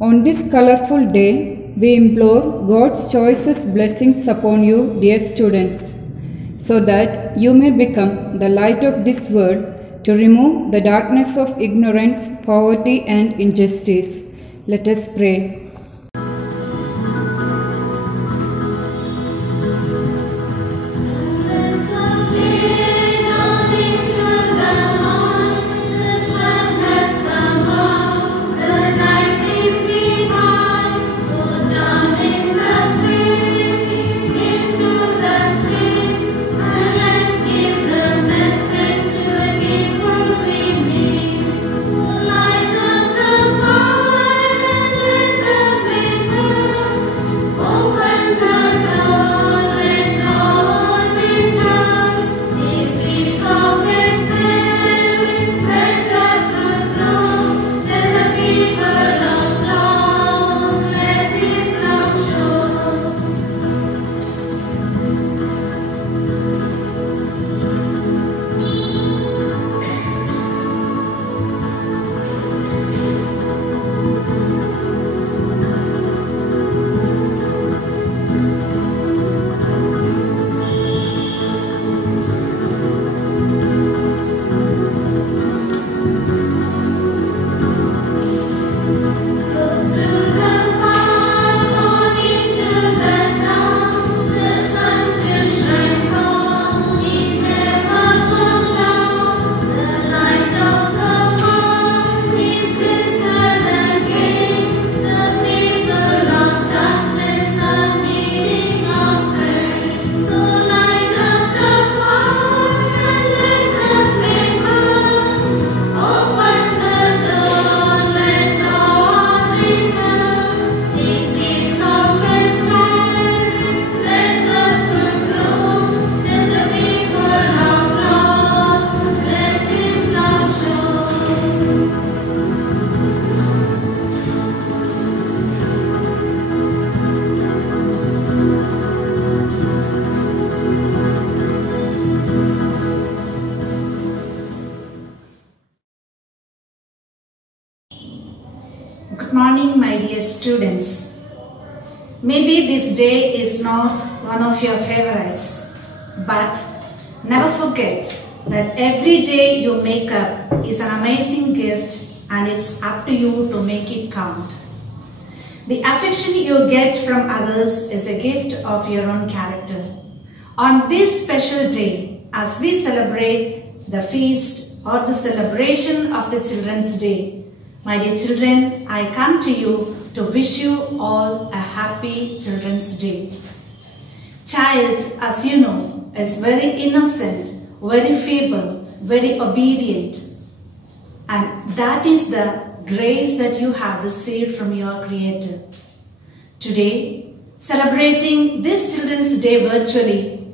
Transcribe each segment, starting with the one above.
On this colorful day, we implore God's choicest blessings upon you, dear students, so that you may become the light of this world to remove the darkness of ignorance, poverty, and injustice. Let us pray. Good morning, my dear students. Maybe this day is not one of your favorites, but never forget that every day you make up is an amazing gift and it's up to you to make it count. The affection you get from others is a gift of your own character. On this special day, as we celebrate the feast or the celebration of the Children's Day, my dear children, I come to you to wish you all a happy Children's Day. Child, as you know, is very innocent, very feeble, very obedient. And that is the grace that you have received from your Creator. Today, celebrating this Children's Day virtually,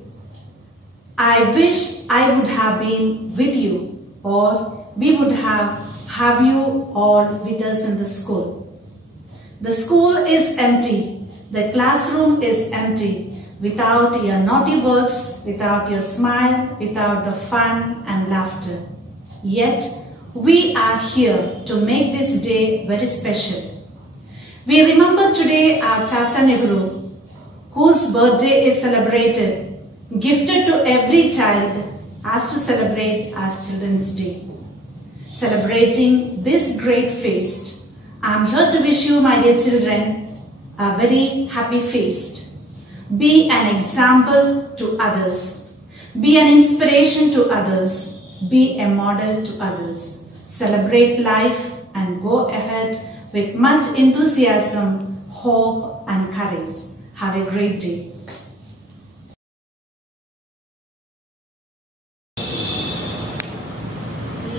I wish I would have been with you, or we would have you all with us in the school. The school is empty. The classroom is empty. Without your naughty works, without your smile, without the fun and laughter. Yet, we are here to make this day very special. We remember today our Chacha Nehru, whose birthday is celebrated, gifted to every child as to celebrate as Children's Day. Celebrating this great feast, I am here to wish you, my dear children, a very happy feast. Be an example to others. Be an inspiration to others. Be a model to others. Celebrate life and go ahead with much enthusiasm, hope and courage. Have a great day.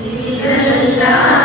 Thank you.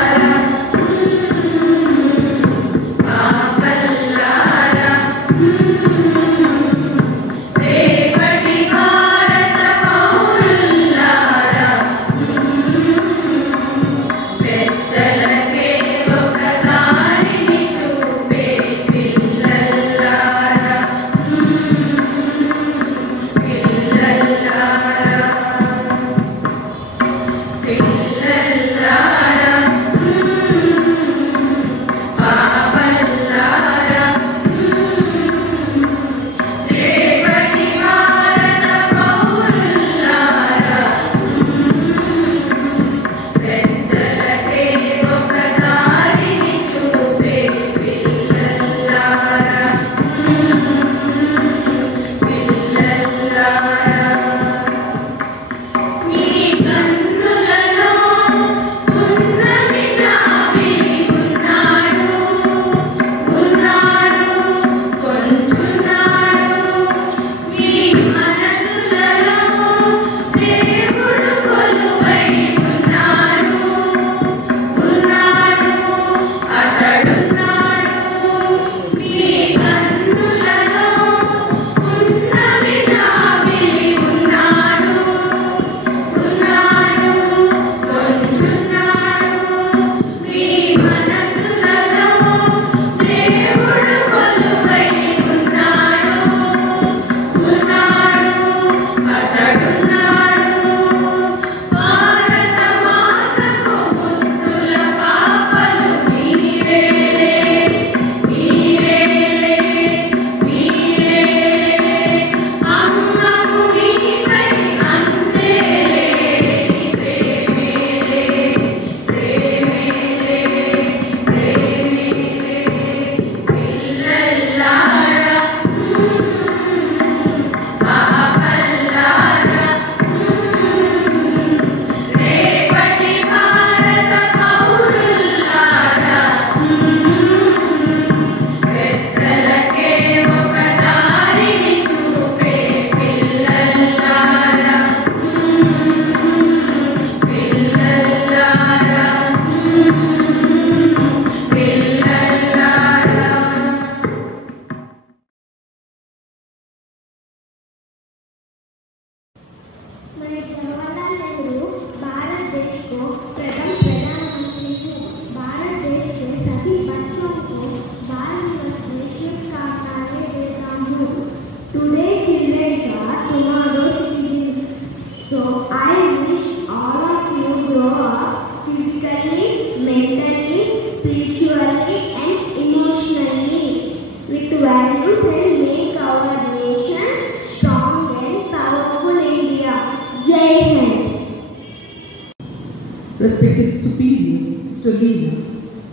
respected superior, Sister Lena,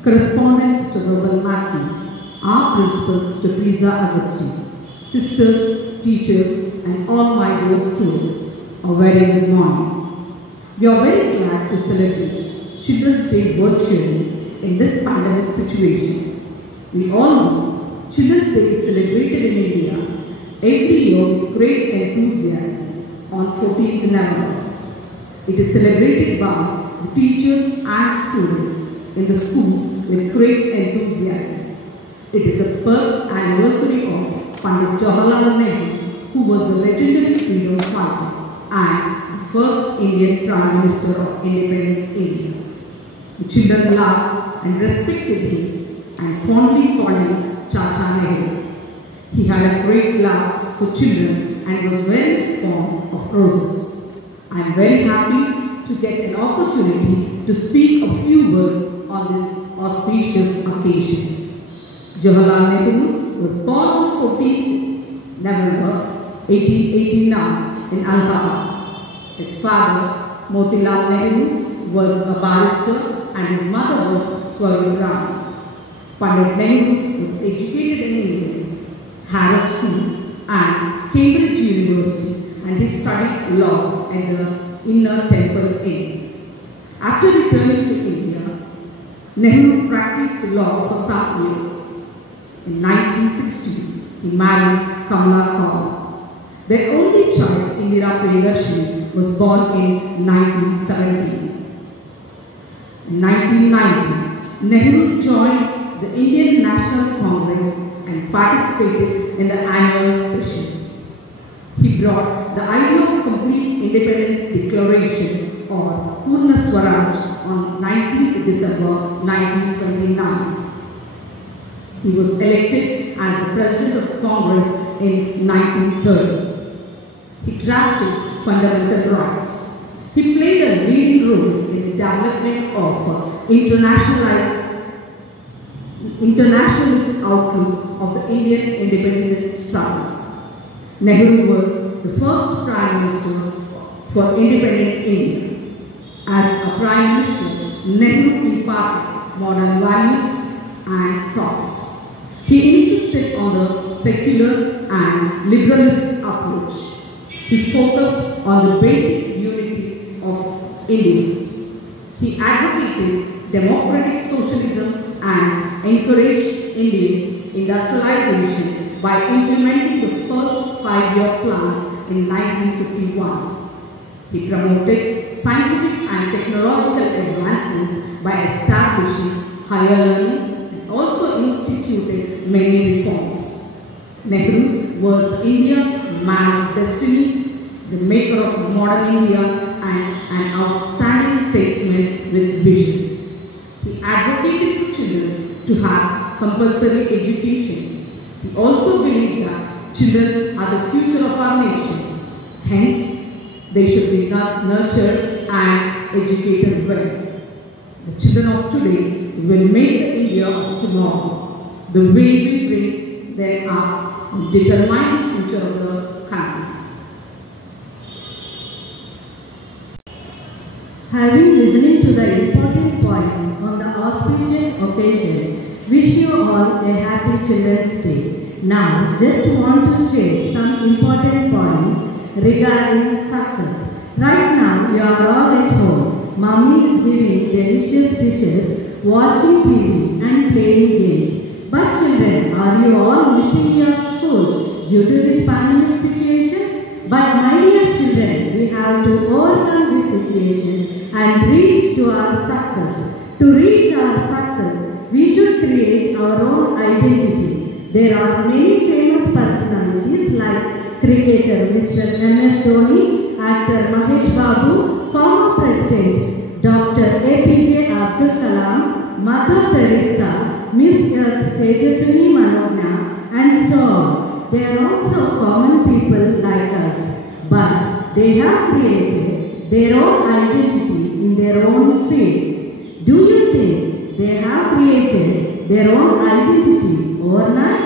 correspondent, Sister Robel Mackey, our principal, Sister Teresa Agustin, sisters, teachers, and all my dear students, a very good morning. We are very glad to celebrate Children's Day virtually in this pandemic situation. We all know Children's Day is celebrated in India every year with great enthusiasm on 14th November. It is celebrated by the teachers and students in the schools with great enthusiasm. It is the birth anniversary of Pandit Jawaharlal Nehru, who was the legendary freedom fighter and the first Indian Prime Minister of independent India. The children loved and respected him and fondly called him Chacha Nehru. He had a great love for children and was very fond of roses. I am very happy to get an opportunity to speak a few words on this auspicious occasion. Jawaharlal Nehru was born on 14 November 1889 in Allahabad. His father, Motilal Nehru, was a barrister and his mother was Swarni Ram. Pandit Nehru was educated in England, Harrow School and Cambridge University, and he studied law at the Inner Temple Inn. After returning to India, Nehru practiced law for some years. In 1960, he married Kamala Kaur. Their only child, Indira Priyadarshini, was born in 1970. In 1990, Nehru joined the Indian National Congress and participated in the annual session. He brought the idea of complete independence declaration or Purna Swaraj on 19th December 1929. He was elected as the President of Congress in 1930. He drafted fundamental rights. He played a leading role in the development of internationalist outlook of the Indian independence struggle. Nehru was the first Prime Minister for independent India. As a Prime Minister, Nehru imparted modern values and thoughts. He insisted on the secular and liberalist approach. He focused on the basic unity of India. He advocated democratic socialism and encouraged Indians' industrialization by implementing the first 5-year plans in 1951. He promoted scientific and technological advancements by establishing higher learning and also instituted many reforms. Nehru was India's man of destiny, the maker of modern India, and an outstanding statesman with vision. He advocated for children to have compulsory education. He also believed that children are the future of our nation. Hence, they should be nurtured and educated well. The children of today will make the India of tomorrow. The way we bring them up will determine the future of the country. Having listened to the important points on the auspicious occasion, wish you all a happy Children's Day. Now, just want to share some important points regarding success. Right now, you are all at home. Mommy is giving delicious dishes, watching TV and playing games. But children, are you all missing your school due to this pandemic situation? But my dear children, we have to overcome this situation and reach to our success. To reach our success, we should create our own identity. There are many famous personalities like cricketer Mr. M.S. Dhoni, actor Mahesh Babu, former President Dr. APJ Abdul Kalam, Mother Teresa, Miss Earth Tejaswini Manogna, and so on. They are also common people like us, but they have created their own identity in their own fields. Do you think they have created their own identity overnight?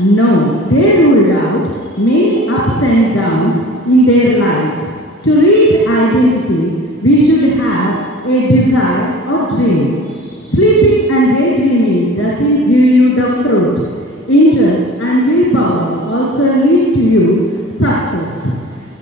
No, they ruled out many ups and downs in their lives. To reach identity, we should have a desire or dream. Sleeping and daydreaming doesn't give you the fruit. Interest and willpower also lead to you success.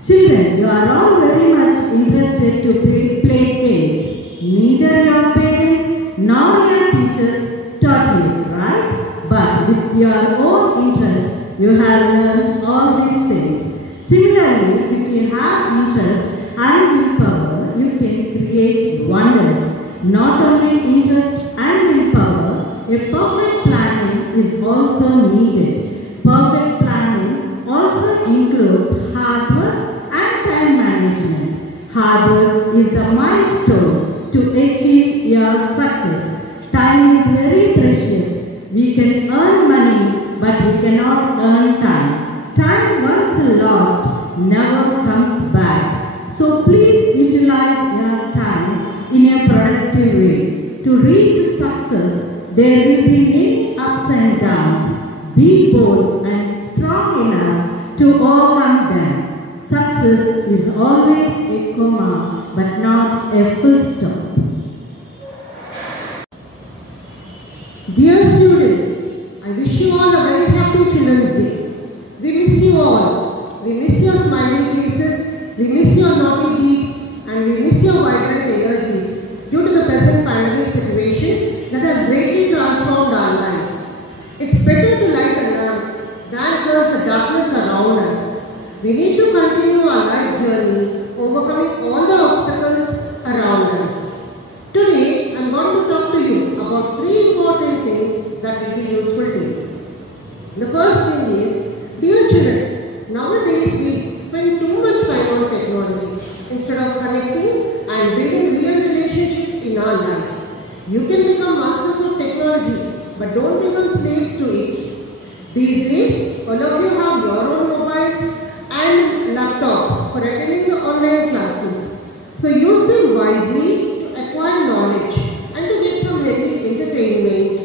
Children, you are all very much interested to play games. Neither your parents nor your teachers taught you, right? But with your own interest, you have learned all these things. Similarly, if you have interest and willpower, you can create wonders. Not only interest and willpower, a perfect planning is also needed. Perfect planning also includes hard work and time management. Hard work is the milestone to achieve your success. Time is very precious. We can earn money, but we cannot earn time. Time once lost never comes back. So please utilize your time in a productive way. To reach success, there will be many ups and downs. Be bold and strong enough to overcome them. Success is always a comma, but not a full stop. Dear students, I wish you all a very happy Children's Day. We miss you all. We miss your smiling faces, we miss your naughty deeds, and we miss your vibrant energies due to the present pandemic situation that has greatly transformed our lives. It's better to light a lamp than curse the darkness around us. We need to continue our life journey, overcoming all the obstacles around us. Today, I'm going to talk to you about 3 important things that will be useful to you. The first thing is, dear children, nowadays we spend too much time on technology instead of connecting and building real relationships in our life. You can become masters of technology, but don't become slaves to it. These days, all of you have your own mobiles and laptops for attending the online classes. So use them wisely to acquire knowledge and to get some healthy entertainment.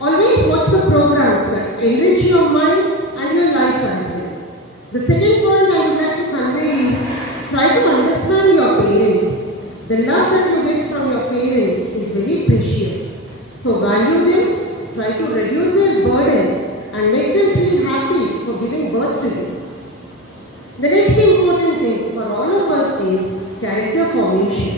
Always watch the programs that enrich your mind and your life as well. The second point I would like to convey is, try to understand your parents. The love that you get from your parents is very precious. So value them, try to reduce their burden and make them feel happy for giving birth to you. The next important thing for all of us is character formation.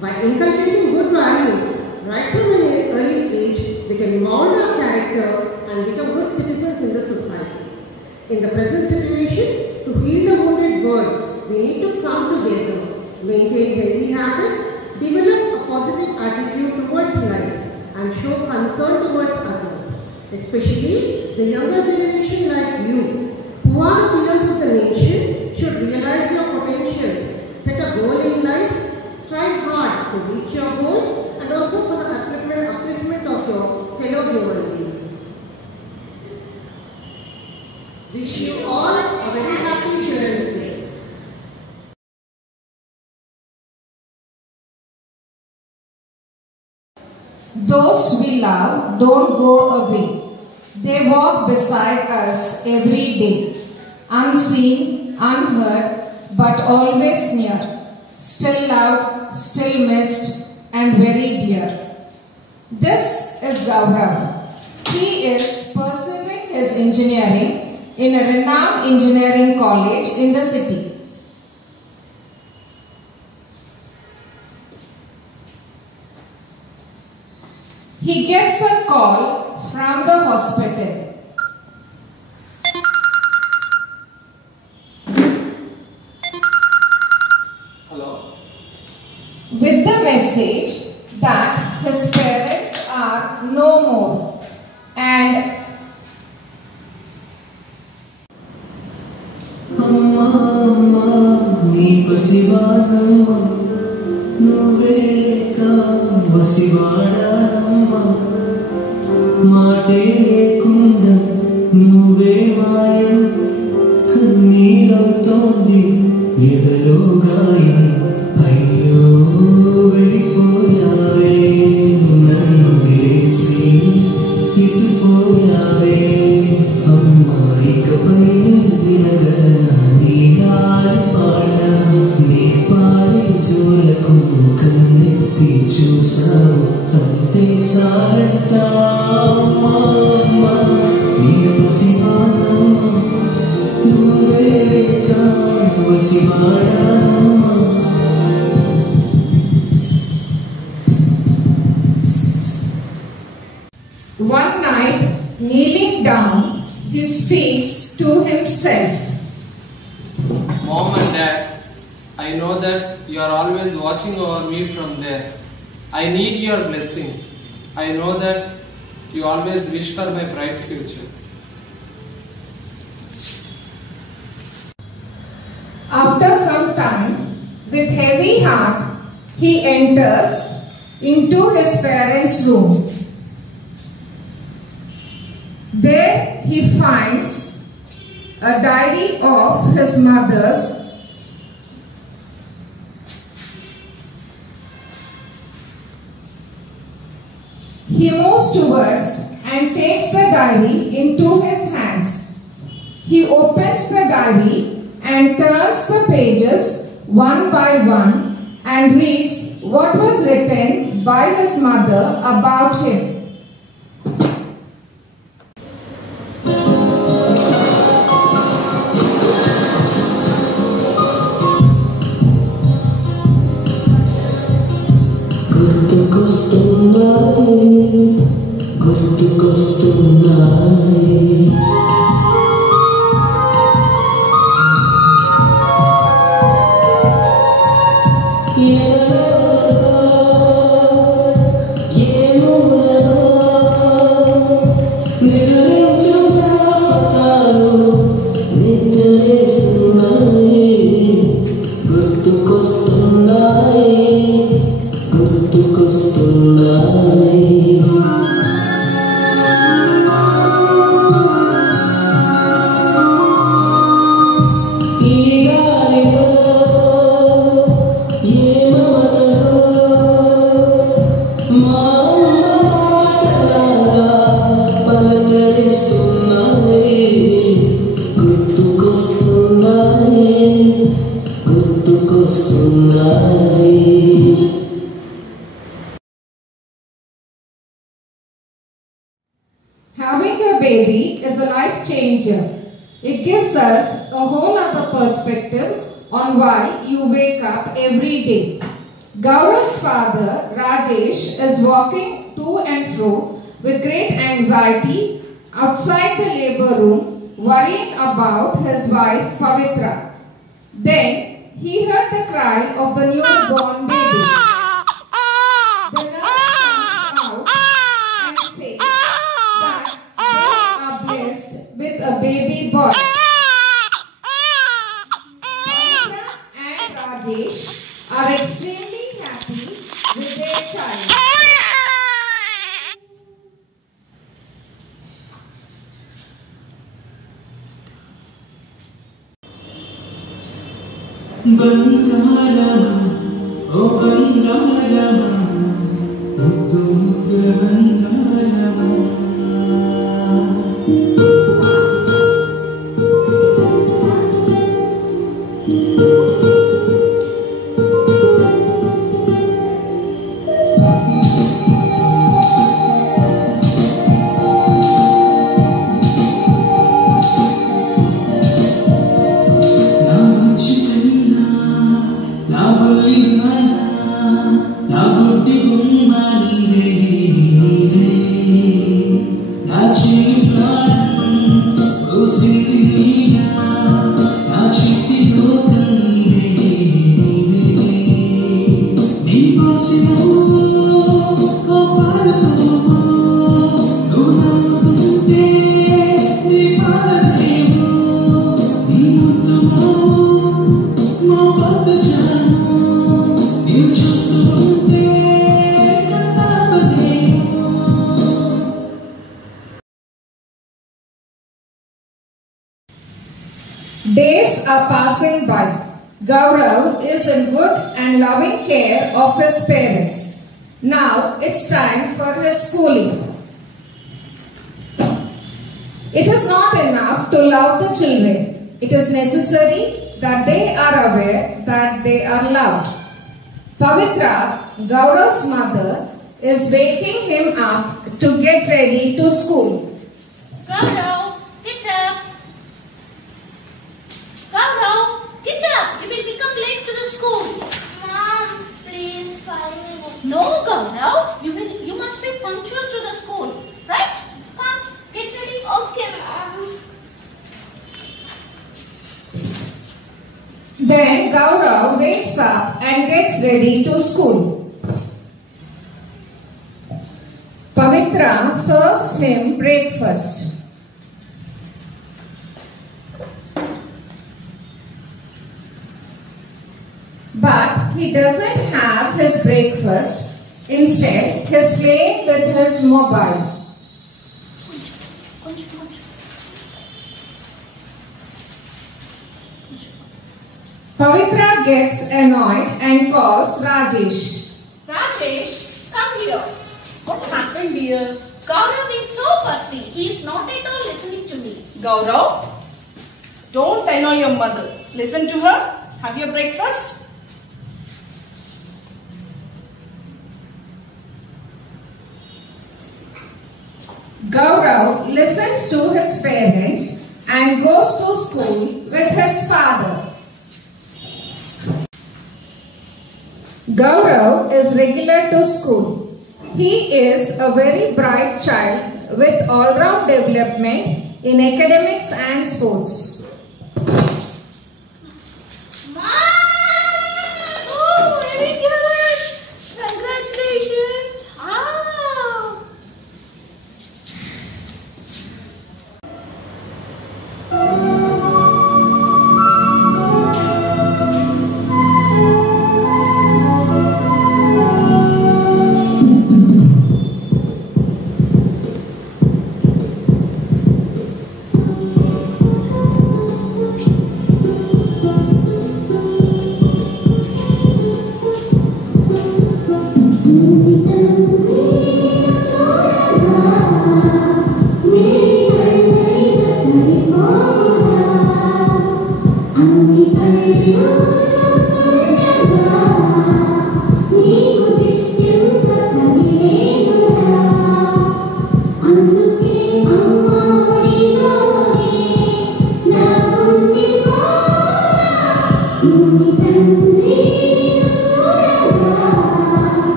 By inculcating good values right from an early age, we can mold our character and become good citizens in the society. In the present situation, to heal the wounded world, we need to come together, maintain healthy habits, develop a positive attitude towards life, and show concern towards others. Especially the younger generation like you, who are the pillars of the nation, should realize your potentials, set a goal in life, strive hard to reach your goal, and also for the upliftment of your fellow human beings. Wish you all a very happy Children's Day. Those we love don't go away. They walk beside us every day, unseen, unheard, but always near, still loved, still missed, and very dear. This is Gaurav. He is pursuing his engineering in a renowned engineering college in the city. He gets a call from the hospital. Hello. With the message that his parents are no more and Amma, amma, nee pasivaadamma, nuve ka vasivaadamma, maate lekunda nuve maayam, kanneeravuthondi edalo gaayam, ayyo vedipoyave, nannu dilesi ittupoyave, amma ikapaina dinagana nee paadi paada nee paadi jolaku కన్నెత్తి చూసావు అంతే చాలంటా నీ పసివానమ్మ నువ్వే పసివాడమ్మ. One night, kneeling down, he speaks to himself. Mom and Dad, I know that you are always watching over me from there. I need your blessings. I know that you always wish for my bright future. After some time, with heavy heart, he enters into his parents' room. There he finds a diary of his mother's. He moves towards and takes the diary into his hands. He opens the diary and turns the pages one by one and reads what was written by his mother about him. గుర్తుకొస్తున్నాయి Having a baby is a life changer. It gives us a whole other perspective on why you wake up every day. Gaurav's father, Rajesh, is walking to and fro with great anxiety outside the labor room, worrying about his wife, Pavitra. Then he heard the cry of the newborn baby. The nurse comes out and says that they are blessed with a baby boy. Pavitra and Rajesh are extremely happy with their child. బంగారమా ఓ బంగారమా ముద్దు ముద్దుల బంగారమా Days are passing by. Gaurav is in good and loving care of his parents. Now it's time for his schooling. It is not enough to love the children. It is necessary that they are aware that they are loved. Pavitra, Gaurav's mother, is waking him up to get ready to school. Gaurav, get up. Gaurav, get up. You will become late to the school. Mom, please 5 minutes. No, Gaurav. You must be punctual to the school. Right? Come, get ready. Okay, Mom. Then Gaurav wakes up and gets ready to school. Pavitra serves him breakfast. But he doesn't have his breakfast. Instead, he's playing with his mobile. Pavitra gets annoyed and calls Rajesh. Rajesh, come here. What happened, dear? Gaurav is so fussy. He is not at all listening to me. Gaurav, don't annoy your mother. Listen to her. Have your breakfast. Gaurav listens to his parents and goes to school with his father. Gaurav is regular to school. He is a very bright child with all-round development in academics and sports. Mom! Oh, very good. Congratulations. Ah.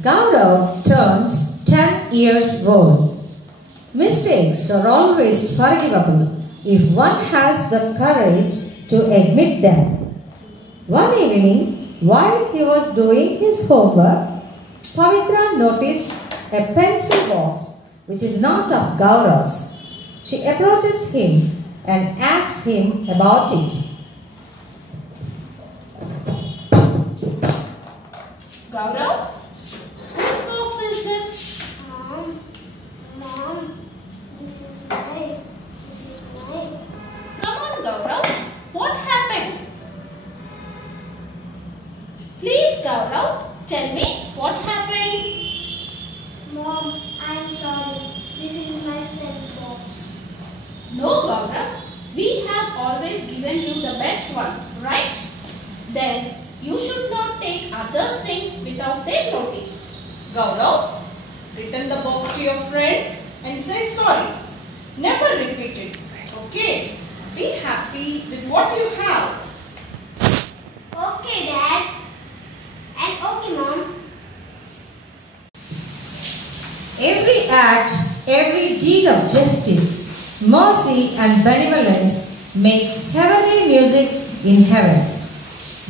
Gaurav turns 10 years old. Mistakes are always forgivable if one has the courage to admit them. One evening, while he was doing his homework, Pavitra noticed a pencil box which is not of Gaurav's. She approaches him and asks him about it. Gaurav, whose box is this? Mom, this is mine. This is mine. Come on, Gaurav. What happened? Please, Gaurav, tell me what happened. Mom, I'm sorry. This is my friend's box. No, Gaurav. We have always given you the best one, right? Then you should not take others' things without their notice. Gaurav, return the box to your friend and say sorry. Never repeat it. Okay? Be happy with what you have. Okay, Dad. And okay, Mom. Every act, every deed of justice, mercy and benevolence makes heavenly music in heaven.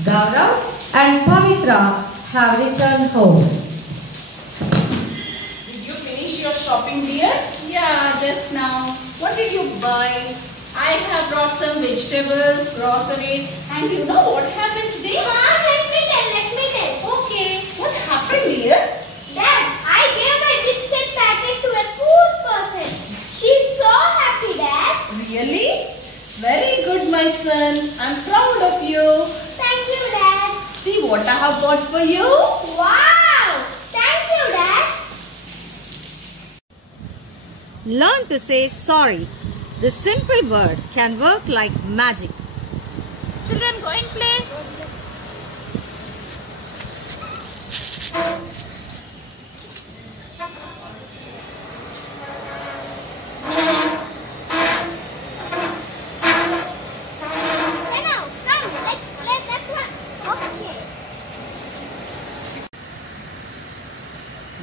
Gaurav and Pavitra have returned home. Did you finish your shopping, dear? Yeah, just now. What did you buy? I have brought some vegetables, groceries, and you know what happened today? Mom, let me tell. Okay. What happened, dear? Dad, I gave my biscuit packet to a poor person. She's so happy, Dad. Really? Very good, my son. I'm proud of you. Thank you, Dad. See what I have bought for you. Wow! Thank you, learn to say sorry. This simple word can work like magic. Children, go and play.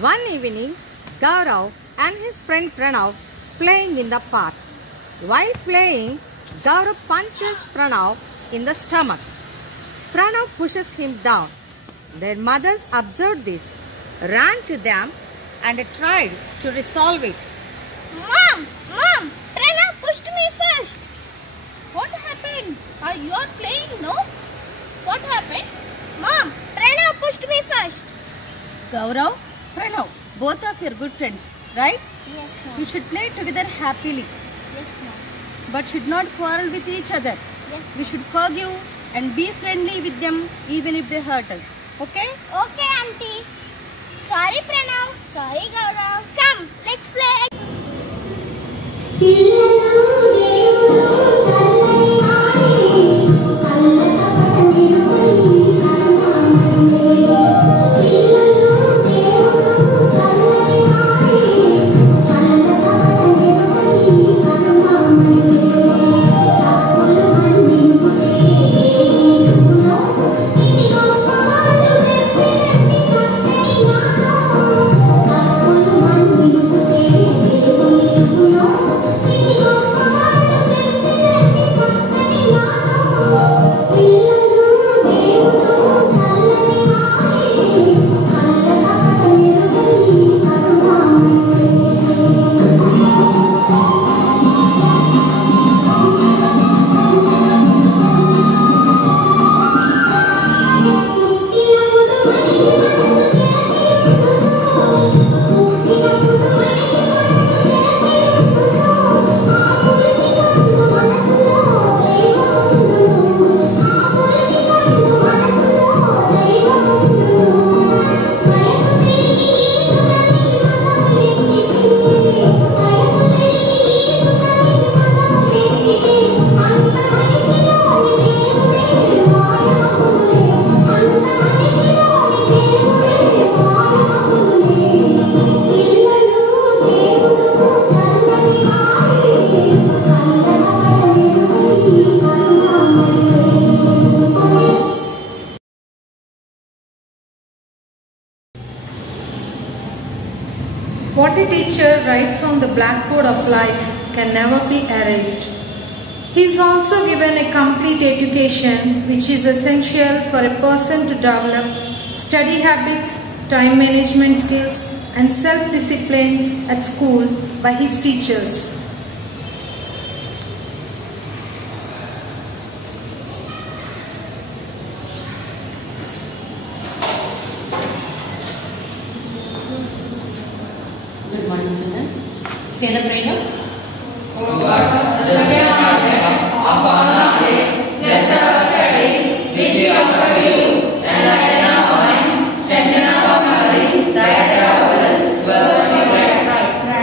One evening, Gaurav and his friend Pranav playing in the park. While playing, Gaurav punches Pranav in the stomach. Pranav pushes him down. Their mothers observed this, ran to them and tried to resolve it. Mom! Pranav pushed me first. What happened? You are playing, no? What happened? Mom, Pranav pushed me first. Gaurav, Pranav, both of you are good friends, right? Yes, Mom. You should play together happily, Yes, Mom. but should not quarrel with each other. Yes. We should forgive and be friendly with them even if they hurt us. Okay? Okay, Auntie. Sorry, Pranav. Sorry, Gaurav. Come, let's play. What a teacher writes on the blackboard of life can never be erased. He is also given a complete education which is essential for a person to develop study habits, time management skills and self-discipline at school by his teachers. Good morning, children. Say the prayer. O God, the second advent of our knowledge, bless our studies, which we offer you, and lighten our minds, strengthen our memories, direct our wills, work for right.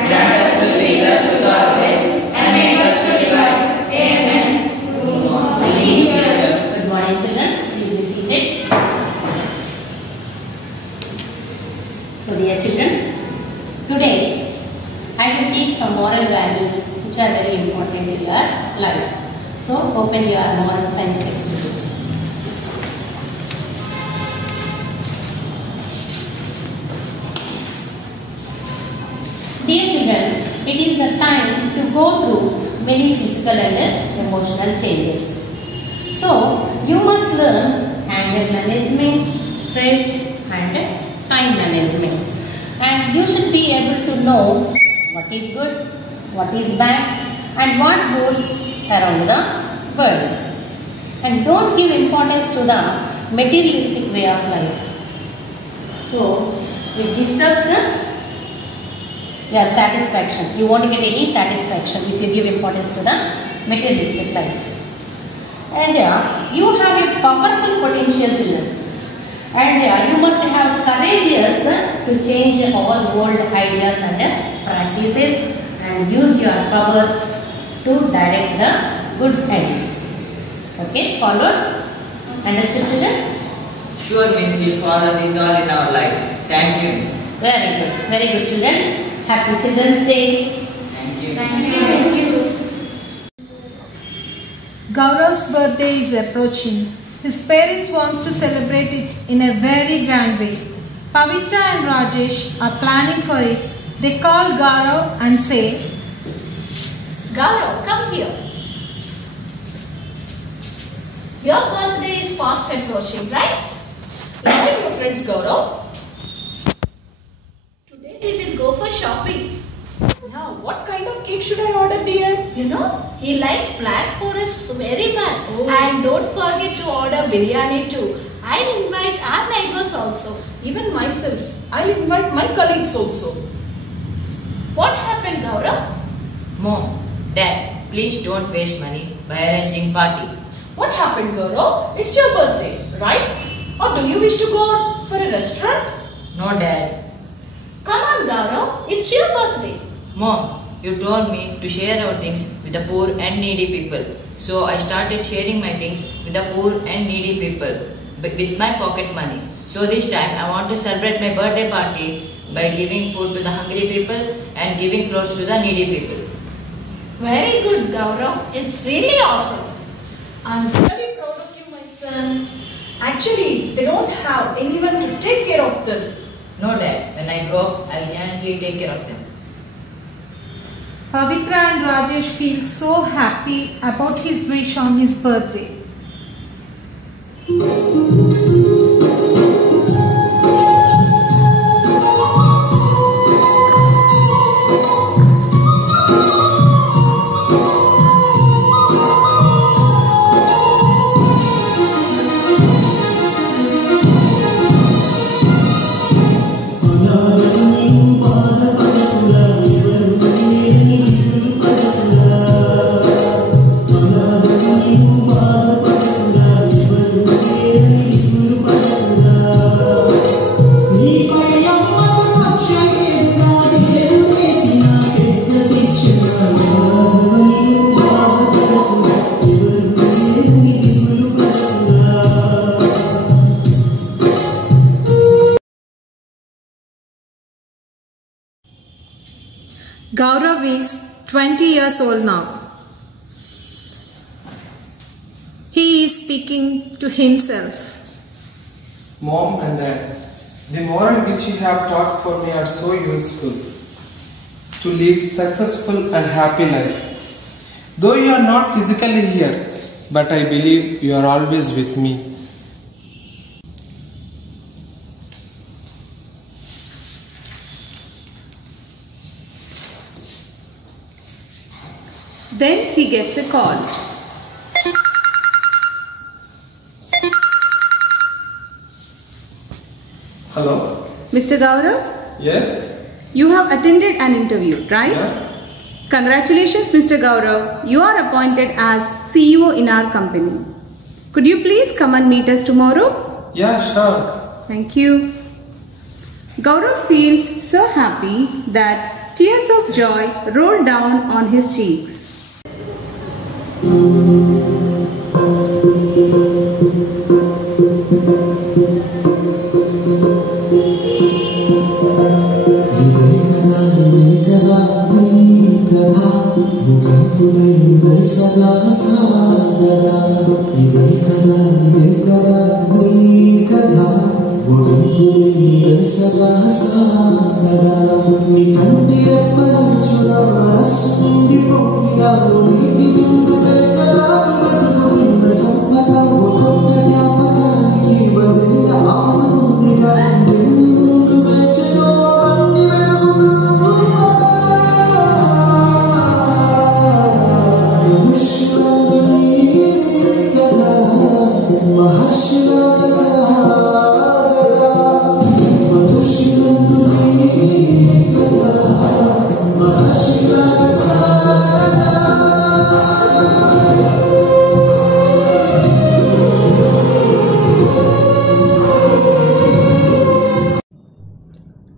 Grant us to be the truth always, and make us to be wise. Amen. Good morning, children. Good morning, children. Please be seated. So, dear children, today I will teach some moral values which are very important in your life. So, open your moral science textbooks. Dear children, it is the time to go through many physical and emotional changes. So, you must learn anger management, stress and time management. And you should be able to know what is good, what is bad and what goes around the world. And don't give importance to the materialistic way of life. So, it disturbs your satisfaction. You won't get any satisfaction if you give importance to the materialistic life. And you have a powerful potential, children. And you must have courageous to change all old ideas and practices and use your power to direct the good ends. Okay, followed? Understood, children? Sure, Miss, we'll follow this all in our life. Thank you, Miss. Very good, children. Happy Children's Day. Thank you. Thank you. Gaurav's birthday is approaching. His parents want to celebrate it in a very grand way. Pavitra and Rajesh are planning for it. They call Gaurav and say, Gaurav, come here. Your birthday is fast approaching, right? Invite your friends, Gaurav. Today we will go for shopping. Now, what kind of cake should I order, dear? You know, he likes Black Forest very much. And don't forget to order biryani too. I'll invite our neighbors also. Even myself. I'll invite my colleagues also. What happened, Gaurav? Mom, Dad, please don't waste money by arranging party. What happened, Gaurav? It's your birthday, right? Or do you wish to go out for a restaurant? No, Dad. Come on, Gaurav. It's your birthday. Mom, you told me to share our things with the poor and needy people. So I started sharing my things with the poor and needy people with my pocket money. So this time I want to celebrate my birthday party by giving food to the hungry people and giving clothes to the needy people. Very good, Gaurav. It's really awesome. I'm very proud of you, my son. Actually, they don't have anyone to take care of them. No, Dad. When I grow up, I'll gently take care of them. Pavitra and Rajesh feel so happy about his wish on his birthday. Gaurav is 20 years old now. He is speaking to himself. Mom and Dad, the moral which you have taught for me are so useful to lead successful and happy life. Though you are not physically here, but I believe you are always with me. Then he gets a call. Hello? Mr. Gaurav? Yes? You have attended an interview, right? Yeah. Congratulations, Mr. Gaurav. You are appointed as CEO in our company. Could you please come and meet us tomorrow? Yeah, sure. Thank you. Gaurav feels so happy that tears of joy roll down on his cheeks.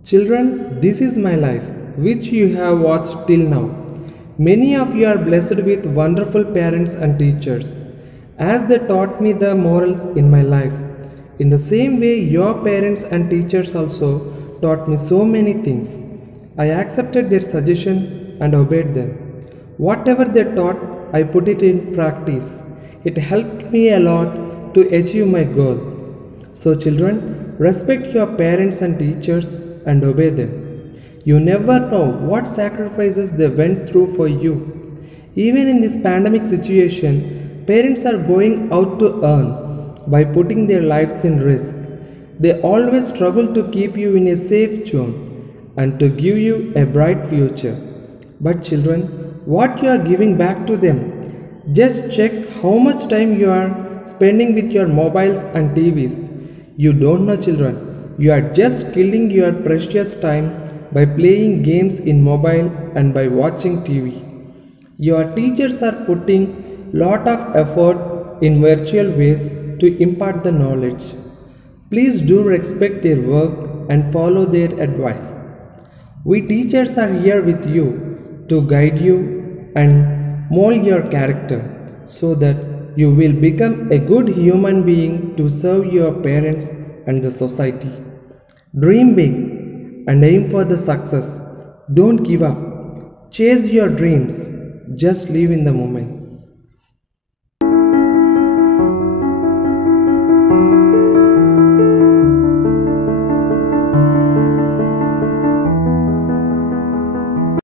Children, this is my life, which you have watched till now. Many of you are blessed with wonderful parents and teachers, as they taught me the morals in my life. In the same way, your parents and teachers also taught me so many things. I accepted their suggestion and obeyed them. Whatever they taught, I put it in practice. It helped me a lot to achieve my goal. So children, respect your parents and teachers and obey them. You never know what sacrifices they went through for you. Even in this pandemic situation, parents are going out to earn by putting their lives in risk. They always struggle to keep you in a safe zone and to give you a bright future. But children, what you are giving back to them? Just check how much time you are spending with your mobiles and TVs. You don't know, children. You are just killing your precious time by playing games in mobile and by watching TV. Your teachers are putting lot of effort in virtual ways to impart the knowledge. Please do respect their work and follow their advice. We teachers are here with you to guide you and mold your character so that you will become a good human being to serve your parents and the society. Dream big and aim for the success. Don't give up. Chase your dreams. Just live in the moment.